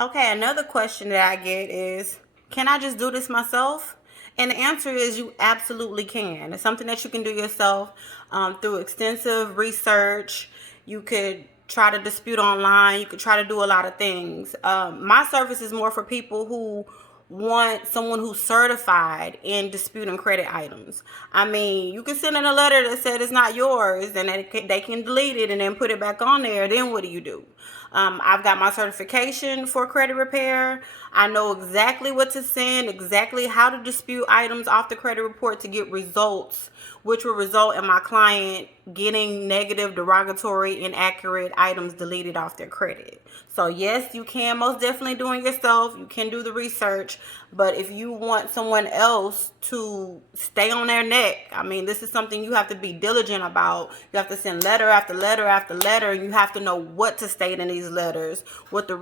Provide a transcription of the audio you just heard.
Okay, another question that I get is, can I just do this myself? And the answer is you absolutely can. It's something that you can do yourself through extensive research. You could try to dispute online. You could try to do a lot of things. My service is more for people who want someone who's certified in disputing credit items. I mean, you can send in a letter that said it's not yours, and they can delete it and then put it back on there. Then what do you do? I've got my certification for credit repair. I know exactly what to send, exactly how to dispute items off the credit report to get results, which will result in my client getting negative, derogatory, inaccurate items deleted off their credit. So yes, you can most definitely do it yourself. You can do the research, but if you want someone else to stay on their neck, I mean, this is something you have to be diligent about. You have to send letter after letter after letter, and you have to know what to state in these letters, what the